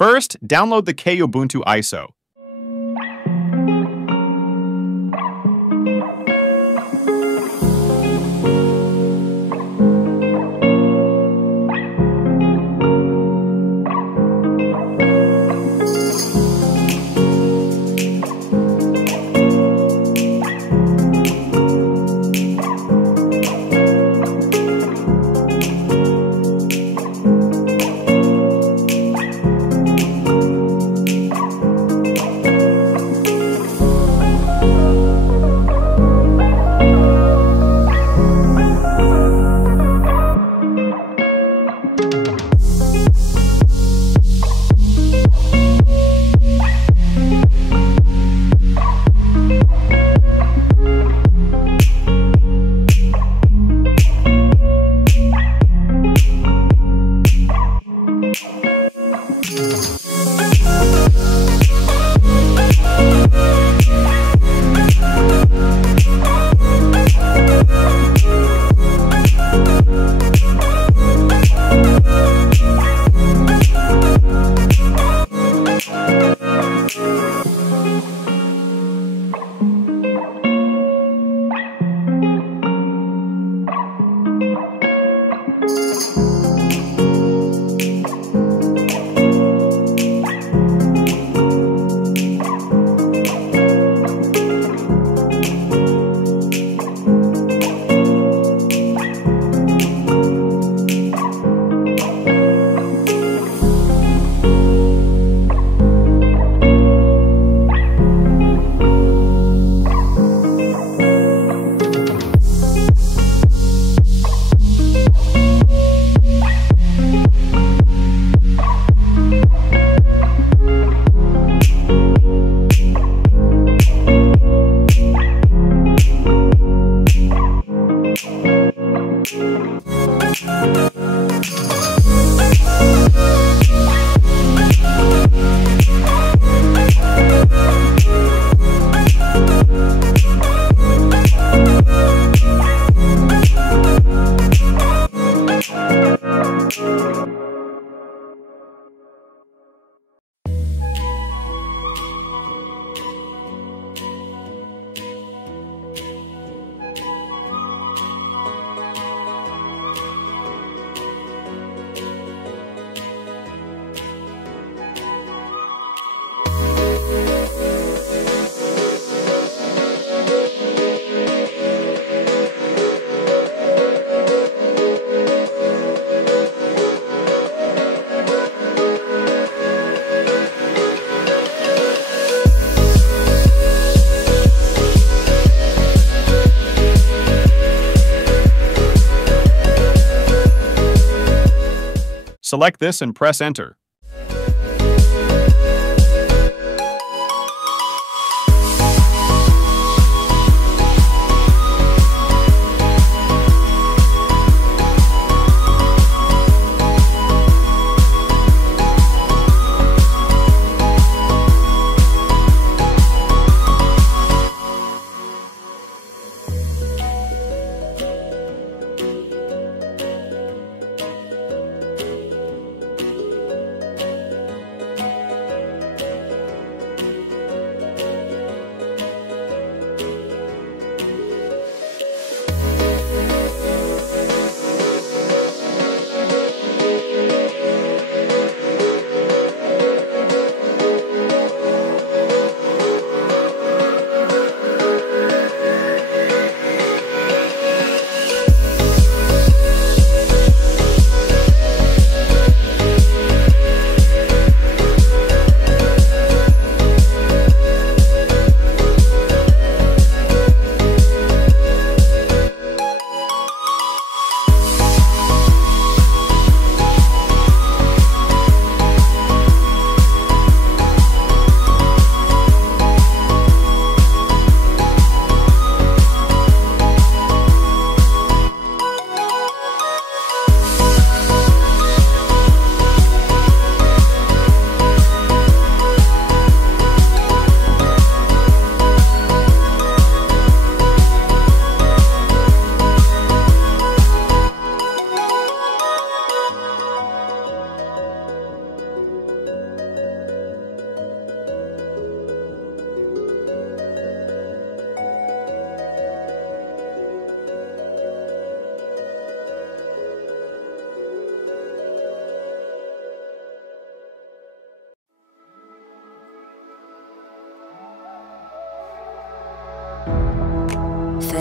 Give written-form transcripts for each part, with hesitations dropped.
First, download the Kubuntu ISO. Select this and press Enter.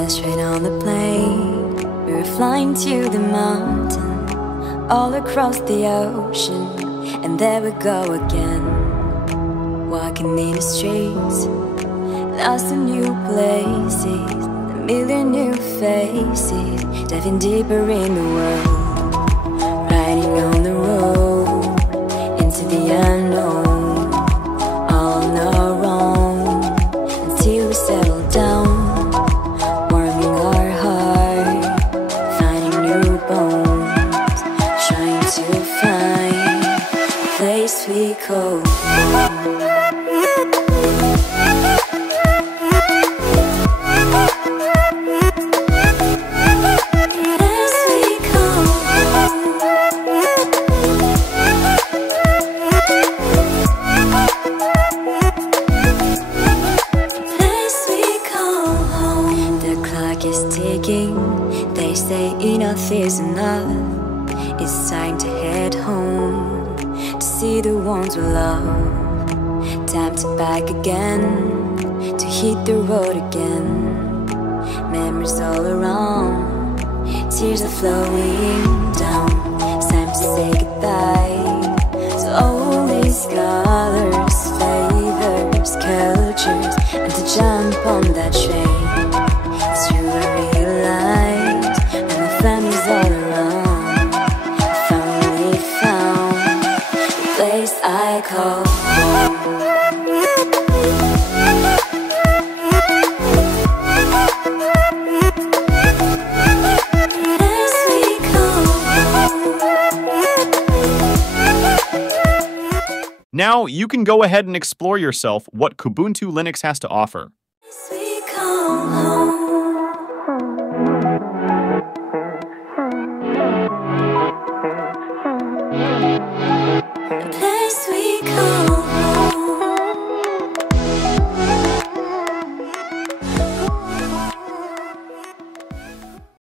straight on the plane. We were flying to the mountain, all across the ocean, and there we go again. Walking in the streets, lost in new places, a million new faces, diving deeper in the world, riding on the road into the unknown, all on our own, until we settle down, warming our heart, finding new bones, trying to find a place we call home. They say enough is enough. It's time to head home, to see the ones we love. Time to back again, to hit the road again. Memories all around, tears are flowing down. It's time to say goodbye to all these colors, flavors, cultures, and to jump on that train. It's true, I realize when my family's all around, I finally found the place I call home. Now you can go ahead and explore yourself what Kubuntu Linux has to offer. We call home.